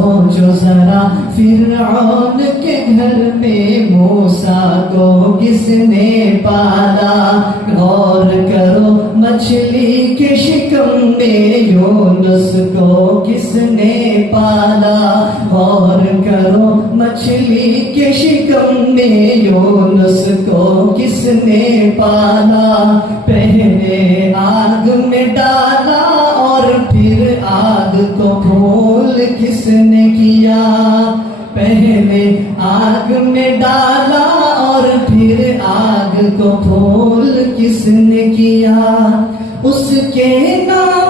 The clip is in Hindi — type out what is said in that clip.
सोचो जरा फिरऔन के घर में मूसा को किसने पाला। गौर करो मछली के शिकम में यूनुस को किसने पाला। गौर करो मछली के शिकम में यूनुस को किसने पाला। पहले आग में डाला और फिर आग को फूल किसने किया। पहले आग में डाला और फिर आग को फूल किसने किया। उसके नाम